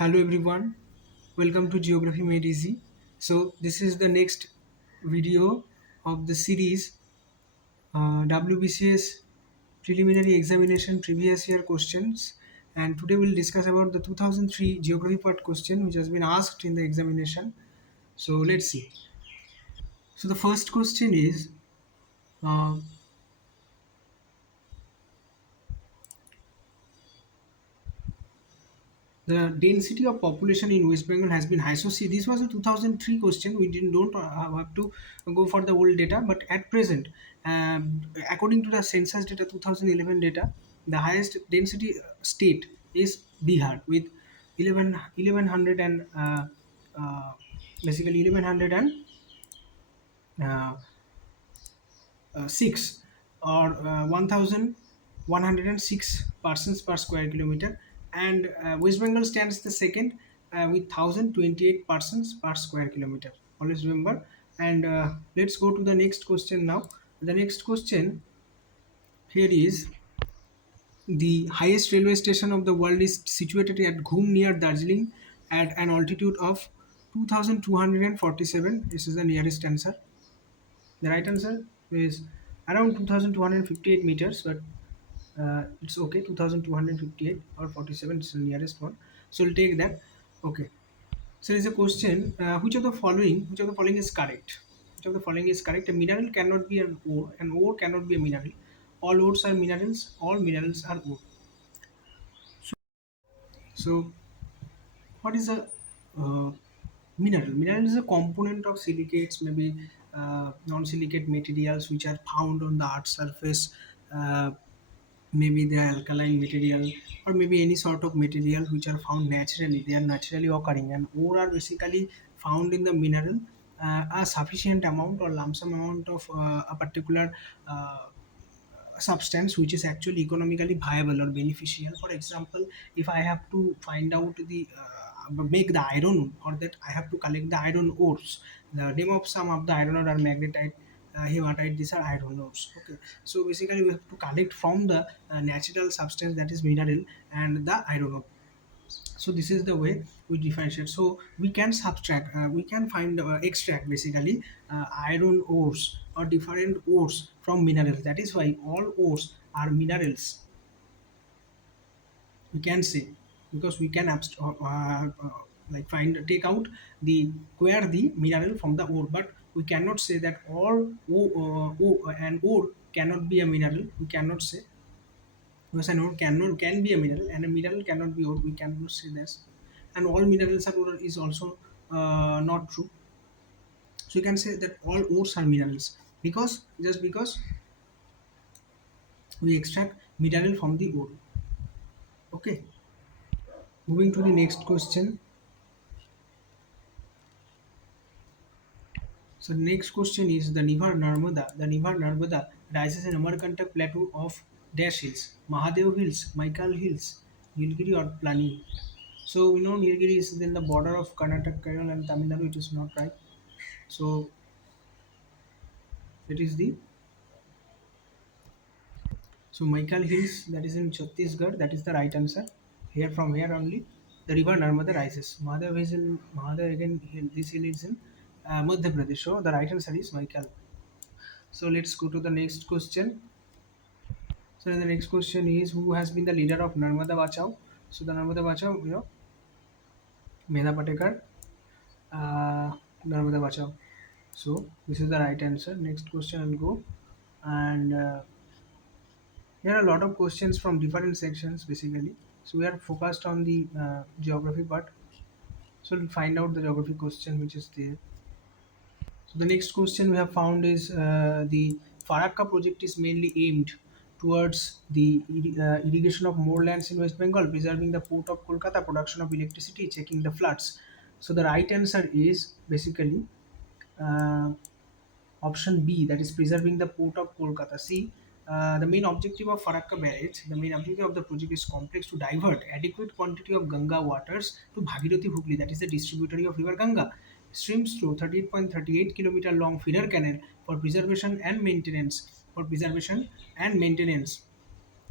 Hello everyone, welcome to Geography Made Easy. So this is the next video of the series WBCS preliminary examination previous year questions, and today we'll discuss about the 2003 geography part question which has been asked in the examination. So let's see. So the first question is uh, the density of population in West Bengal has been high. So see, this was a 2003 question. We didn't don't have to go for the old data, but at present, according to the census data 2011 data, the highest density state is Bihar with 1100 and basically 1100 and 6 or 1106 persons per square kilometer, and West Bengal stands the second with 1028 persons per square kilometer. Always remember. And let's go to the next question now. The next question here is: the highest railway station of the world is situated at Ghum near Darjeeling at an altitude of 2247. This is the nearest answer. The right answer is around 2258 meters, but it's okay. 2258 or 47 is the nearest one. So we'll take that. Okay. So there's a question: which of the following is correct? Which of the following is correct? A mineral cannot be an ore. An ore cannot be a mineral. All ores are minerals. All minerals are ore. So what is a uh, mineral? Mineral is a component of silicates, maybe non-silicate materials which are found on the earth's surface. Maybe they are alkaline material, or maybe any sort of material which are found naturally. They are naturally occurring, and ore are basically found in the mineral. A sufficient amount or lump sum amount of a particular substance which is actually economically viable or beneficial. For example, if I have to find out the make the iron, for that I have to collect the iron ores. The name of some of the iron ore are magnetite, hematite. These are iron ores. Okay, so basically we have to collect from the natural substance, that is mineral, and the iron ore. So this is the way we differentiate. So we can subtract, we can find extract basically iron ores or different ores from minerals. That is why all ores are minerals, we can say, because we can like find take out the where the mineral from the ore, but we cannot say that all an ore cannot be a mineral. We cannot say, because an ore can be a mineral and a mineral cannot be ore. We cannot say this, and all minerals are ore is also not true. So you can say that all ores are minerals, because just because we extract mineral from the ore. Okay, moving to the next question. So the next question is: the Nivar Narmada. The Nivar Narmada rises in Amarkantak plateau of Dash Hills, Mahadev Hills, Michael Hills, Nilgiri or Plani. So we know Nilgiri is in the border of Karnataka, Kerala and Tamil Nadu. It is not right. So it is the so Michael Hills, that is in Chhattisgarh. That is the right answer. Here, from here only the river Narmada rises. Mahadev is in Mahadev again. This hill is in Madhya Pradesh. So the right answer is Michael. So let's go to the next question. So the next question is: who has been the leader of Narmada Bachao? So the Narmada Bachao, Medha Patekar, Narmada Bachao. So this is the right answer. Next question I'll go, and there are a lot of questions from different sections basically. So we are focused on the geography part. So we'll find out the geography question which is there. So the next question we have found is the Farakka project is mainly aimed towards the irrigation of more lands in West Bengal, preserving the port of Kolkata, production of electricity, checking the floods. So the right answer is basically uh, option B, that is preserving the port of Kolkata. See, the main objective of Farakka barrage, the main objective of the project is complex to divert adequate quantity of Ganga waters to Bhagirathi Hooghly, that is the distributary of river Ganga. Streams through 38.38 kilometer long feeder canal for preservation and maintenance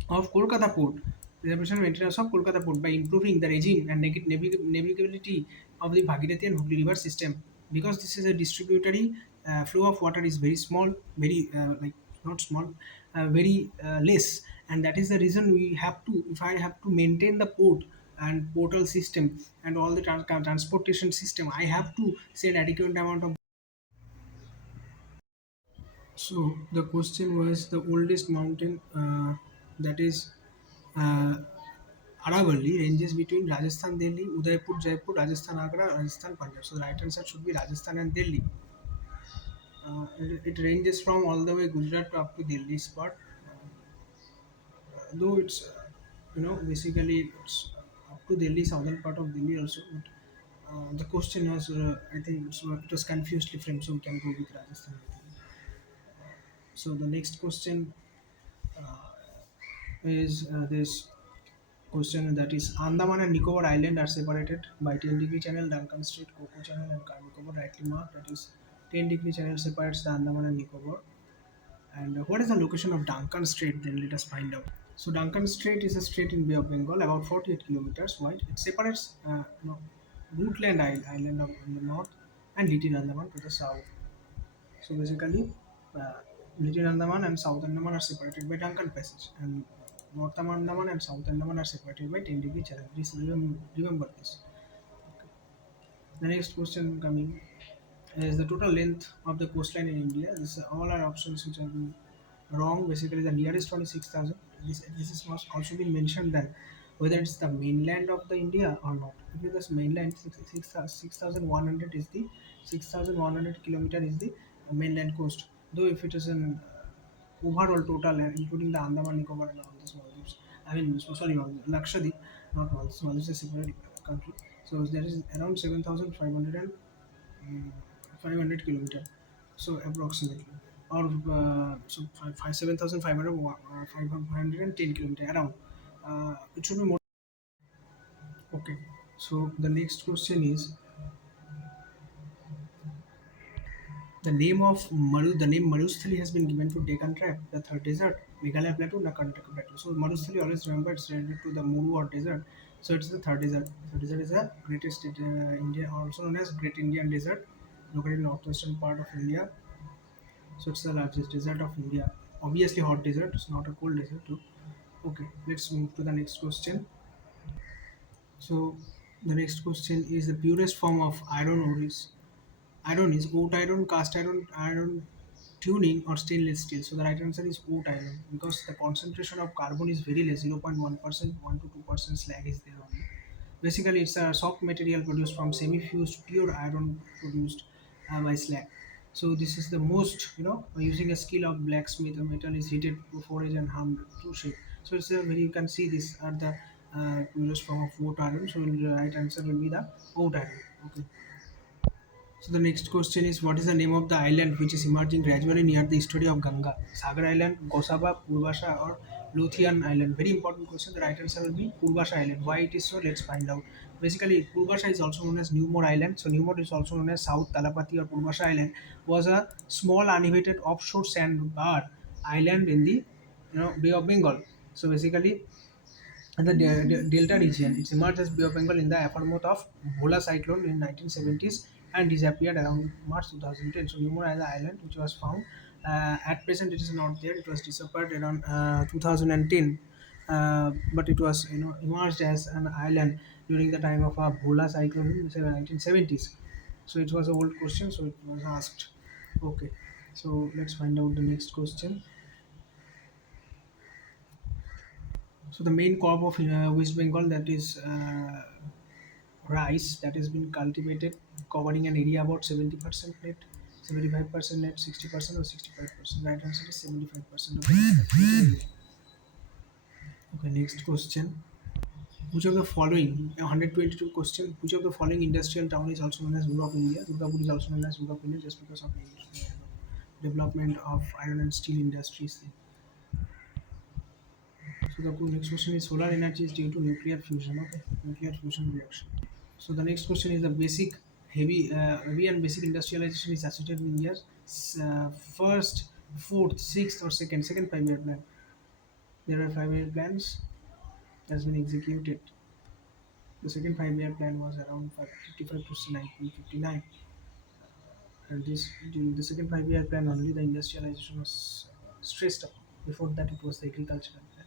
of Kolkata port. preservation and maintenance of Kolkata port by improving the regime and navigability of the Bhagirathi and Hooghly river system. Because this is a distributary flow of water is very small, very like not small, very less, and that is the reason we have to. If I have to maintain the port and portal system and all the transportation system, I have to set adequate amount of. So the question was the oldest mountain that is uh, Aravalli ranges between Rajasthan, Delhi, Udaipur, Jaipur, Rajasthan, Agra, Rajasthan, Punjab. So the right answer should be Rajasthan and Delhi. It ranges from all the way Gujarat to up to Delhi spot. Though it's basically it's up to Delhi, southern part of Delhi also. But the question was I think it was confused different, so we can go with Rajasthan. I think. So the next question is this question that is Andaman and Nicobar Island are separated by 10-degree channel, Duncan Strait, Coco Channel, and Car Nicobar rightly marked. That is 10-degree channel separates the Andaman and Nicobar. And what is the location of Duncan Strait? Then let us find out. So Duncan Strait is a strait in Bay of Bengal, about 48 kilometers wide. It separates Woodland Island in the north and Little Andaman to the south. So basically, uh, Little Andaman and South Andaman are separated by Duncan Passage, and North Andaman and South Andaman are separated by 10-degree channel. Please remember this. The next question coming is the total length of the coastline in India. This all are options which are wrong. Basically, the nearest one is 6,000. This is must also be mentioned that whether it's the mainland of the India or not. If it is mainland, 6,100 is the 6,100 kilometer is the mainland coast. Though if it is an overall total including the Andaman Nicobar and all these Maldives, I mean so sorry Lakshadweep, not Maldives. Maldives is a separate country. So there is around 7,500 and 500 kilometer, so approximately, or 7,500 510 kilometer around. It should be more. Okay, so the next question is the name Marusthali has been given to Deccan tribe, the third desert, Meghalaya plateau, the Karnataka plateau. So Marusthali, always remember it's related to the Muru or desert. So it's the third desert. The desert is the greatest India, also known as Great Indian Desert, located in northwestern part of India. So it's the largest desert of India. Obviously hot desert, it's not a cold desert too. Okay, let's move to the next question. So the next question is the purest form of iron ore is iron is oat iron, cast iron, iron tuning, or stainless steel. So the right answer is oat iron because the concentration of carbon is very less, 0.1%, 1 to 2% slag is there only. Basically, it's a soft material produced from semi-fused pure iron produced by slag. So this is the most, using a skill of blacksmith, the metal is heated to forge and harmed to shape. So it's a very, you can see this are the purest form of oat iron. So the right answer will be the oat iron. Okay. So the next question is what is the name of the island which is emerging gradually near the estuary of Ganga? Sagar Island, Gosaba, Purvasha, or Lothian Island? Very important question. The right answer will be Purvasha Island. Why it is so? Let's find out. Basically, Purvasha is also known as Newmore Island. So Newmore is also known as South Talapati or Purvasha Island. Was a small uninhabited offshore sandbar island in the Bay of Bengal. So basically, in the Delta region. It emerged as Bay of Bengal in the aftermath of Bhola cyclone in 1970s and disappeared around March 2010. So Numur as an island which was found. At present, it is not there. It was disappeared around 2010, but it was emerged as an island during the time of a Bhola cyclone in the 1970s. So it was an old question, so it was asked. Okay, so let's find out the next question. So the main crop of West Bengal, that is rice, that has been cultivated, covering an area about 70% net, 75% net, 60% or 65%. Right answer is 75% of the cultivated area. Okay, next question. Which of the following, 122 question, which of the following industrial town is also known as Wool of India? Durgapur is also known as Wool of India just because of the development of iron and steel industries. So the next question is solar energy is due to nuclear fusion. Okay, nuclear fusion reaction. So the next question is the heavy and basic industrialization is associated in years first, fourth, sixth, or second 5-year plan. There are 5-year plans. has been executed. The second 5-year plan was around 55 to 1959, and this during the second 5-year plan only the industrialization was stressed upon. Before that, it was the agricultural plan.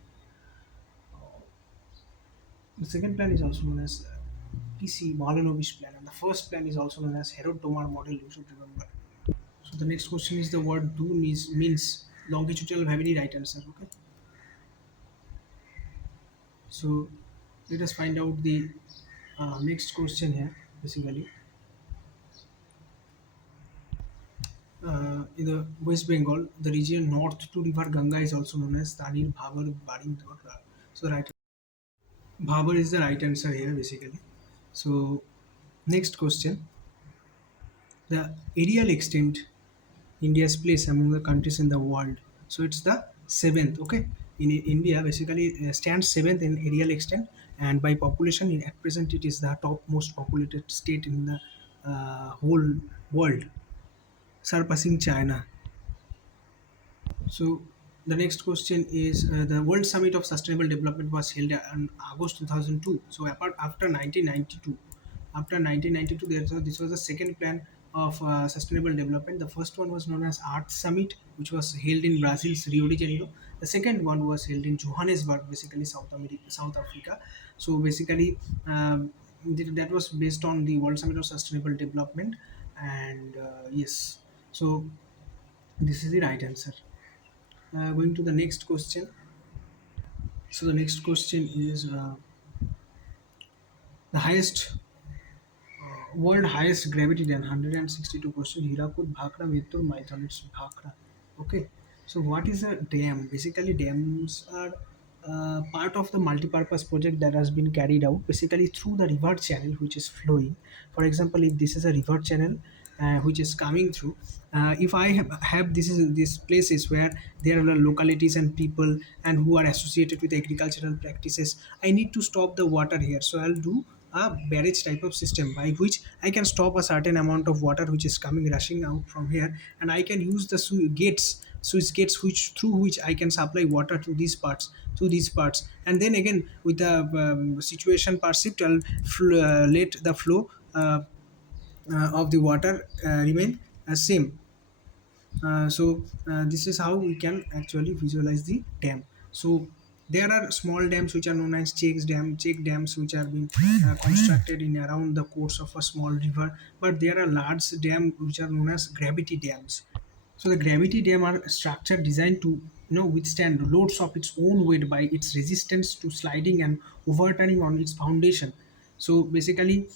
The second plan is also known as PC Malinovich plan, and the first plan is also known as Herod Tomar model. You should remember. So the next question is the word do means longitudinal gravity, right answer. Okay. So let us find out the next question here. Basically, in the West Bengal, the region north to River Ganga is also known as Tanir Bhabar Baring Dwarka. So the right Bhabar is the right answer here basically. So next question, the aerial extent India's place among the countries in the world. So it's the seventh. Okay, in India basically stands seventh in aerial extent, and by population, at present it is the top most populated state in the whole world, surpassing China. So the next question is the World Summit of Sustainable Development was held in August 2002. So after 1992, this was the second plan of sustainable development. The first one was known as Earth Summit, which was held in Brazil's Rio de Janeiro. The second one was held in Johannesburg, basically South Africa. So basically, that was based on the World Summit of Sustainable Development, and yes, so this is the right answer. Going to the next question. So the next question is the highest world highest gravity dam 162 question Hirakud Bhakra Mittur Maidan. It's Bhakra. Okay. So what is a dam? Basically, dams are part of the multi-purpose project that has been carried out basically through the river channel which is flowing. For example, if this is a river channel which is coming through, if I have these places where there are localities and people and who are associated with agricultural practices, I need to stop the water here. So I'll do a barrage type of system by which I can stop a certain amount of water which is coming rushing out from here, and I can use the switch gates which through which I can supply water to these parts, and then again with the situation perceived, I'll let the flow of the water remain same. This is how we can actually visualize the dam. So there are small dams which are known as check dams which are being constructed in around the course of a small river. But there are large dams which are known as gravity dams. So the gravity dam are structure designed to withstand loads of its own weight by its resistance to sliding and overturning on its foundation. So basically,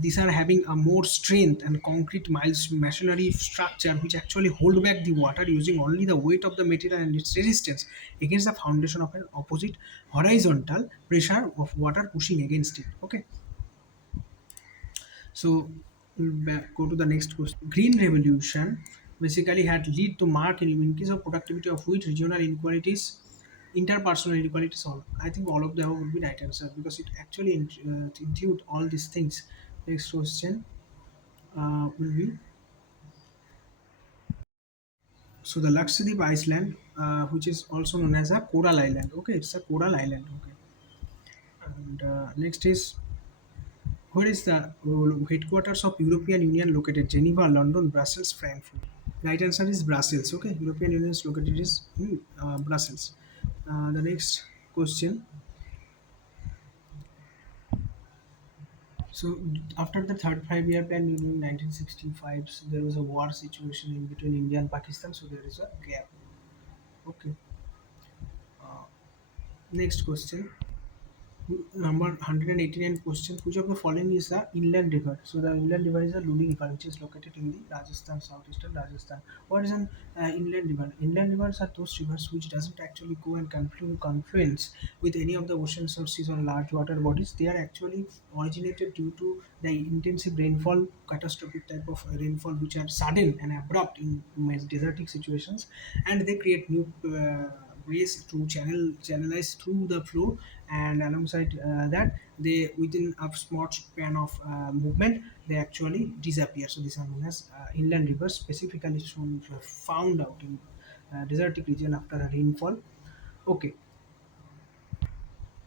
these are having a more strength and concrete miles masonry structure which actually hold back the water using only the weight of the material and its resistance against the foundation of an opposite horizontal pressure of water pushing against it. Okay. So go to the next question. Green revolution basically had lead to mark in increase of productivity of which regional inequalities, interpersonal inequalities. All I think all of them would be right answer because it actually include all these things. Next question will be so the Lakshadweep Island, which is also known as a coral island. Okay, it's a coral island. Okay, and next is where is the headquarters of European Union located? Geneva, London, Brussels, Frankfurt. Right answer is Brussels. Okay, European Union is located is in Brussels. The next question. So after the third 5-year plan in 1965, so there was a war situation in between India and Pakistan. So there is a gap. Okay. Uh, Next question. Number 189 question. Which of the following is the inland river? So the inland river is the Luni river, which is located in the Rajasthan, southeastern Rajasthan. What is an inland river? Inland rivers are those rivers which doesn't actually go and confluence with any of the ocean sources or large water bodies. They are actually originated due to the intensive rainfall, catastrophic type of rainfall, which are sudden and abrupt in desertic situations, and they create new ways to channelize through the flow, and alongside that they within a small span of movement they actually disappear. So these are known as inland rivers, specifically found out in desertic region after a rainfall. Okay.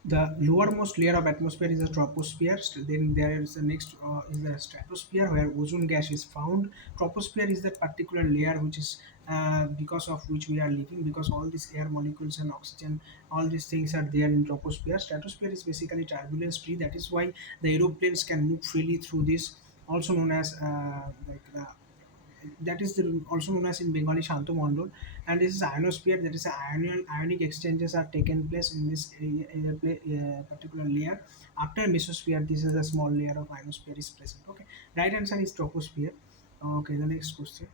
The lowermost layer of atmosphere is the troposphere. Then there is the next is the stratosphere, where ozone gas is found. Troposphere is that particular layer which is because of which we are living, because all these air molecules and oxygen, all these things are there in troposphere. Stratosphere is basically turbulence free. That is why the aeroplanes can move freely through this, also known as that is also known as in Bengali Shanto Mondol. And this is ionosphere, that is ionic exchanges are taken place in this particular layer. After mesosphere, this is a small layer of ionosphere is present. Okay, right answer is troposphere. Okay, the next question.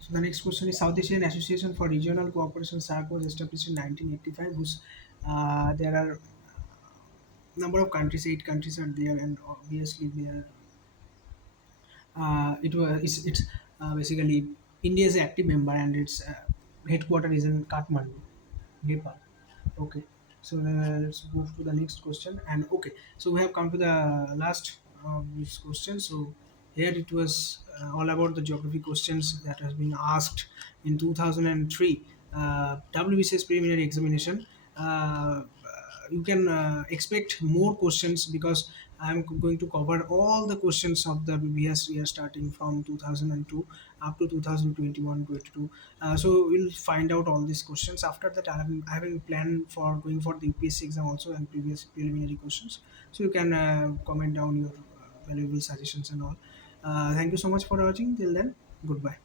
So the next question is South Asian Association for Regional Cooperation SAARC was established in 1985. Whose there are number of countries, 8 countries are there, and obviously there it's basically India is an active member, and its headquarter is in Kathmandu, Nepal. Okay, so let's move to the next question. And okay, so we have come to the last of this question. So here it was all about the geography questions that has been asked in 2003 WBCS preliminary examination. You can expect more questions, because I'm going to cover all the questions of the BBS year starting from 2002 up to 2021-22. So we'll find out all these questions. After that, I'm having planned for going for the UPSC exam also, and previous preliminary questions. So you can comment down your valuable suggestions and all. Thank you so much for watching. Till then, goodbye.